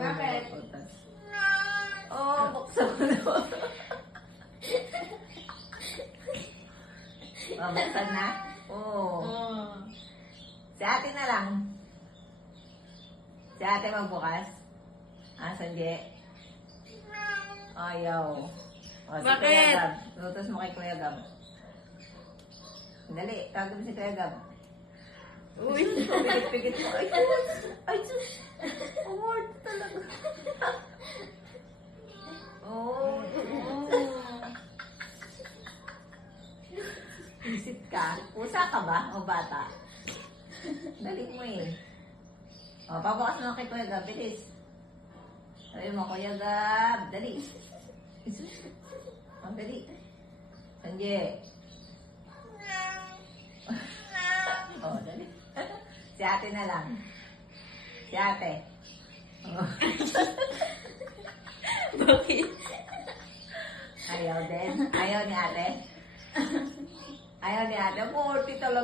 Bakit? Oh, buksan mo na. Oh, buksan na? Oh. Oh. Si ate na lang. Si ate magbukas. Ah, Sanji? Ayaw. O, si Bakit? Kuya Gab. Lutos mo kay Kuya Gab. Dali, tawag mo si Kuya Gab. Uy. Pigit-pigit mo. Ay, sus! Ay, sus! Award talaga. Oh. Visit ka? Pusa ka ba? O bata? Dali mo eh. O, pabukas mo kay Kuya Gab. Bilis. Sabi mo, Kuya Gab. Dali. O, dali. Sanji. O, dali. Si ate na lang. Si ate. O. Bakit? Ayaw din. Ayaw ni ate. Ayaw ni ate. Morty talaga.